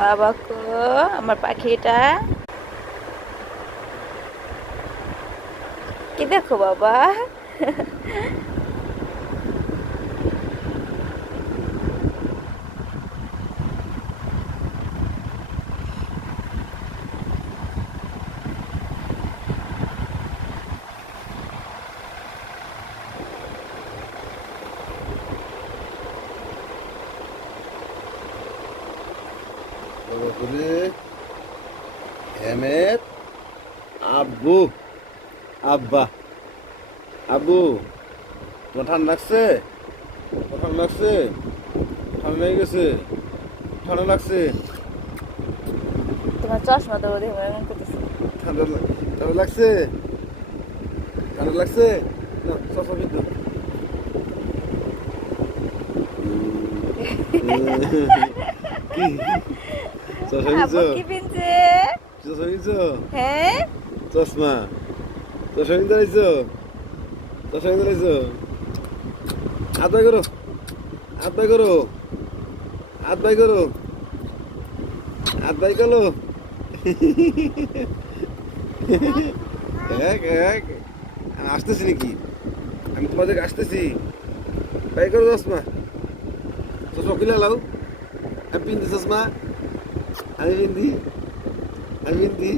বাবা কো আমার পাখিটা কি দেখো বাবা। করে হেমের আব্বু আব্বা আব্বু তোমার ঠান্ডা লাগছে? ঠান্ডা লাগছে? ঠান্ডা লেগে গেছে? ঠান্ডা লাগছে? তোমার চশমা তো দেখো এমন করতেছে। ঠান্ডা লাগছে? ঠান্ডা লাগছে? না চশমা কিন্তু কি চশমা আব্বু কিনছো? কি পিনছে? চশমা কিনছো? হ্যাঁ চশমা চশমা কিনতে লাইছো? চশমা কিনতে লাইছো? হাত বাই করো, হাত বাই করো, হাত বাই করো, হাত বাই করো। এক এক আমি আসতেছি নাকি? আমি তোমার দিকে আসতেছি। বাই করো চশমা, চশমা খুলে লাও। আমি পিন্দি চশমা, আমি পিন্দি, আমি পিন্দি।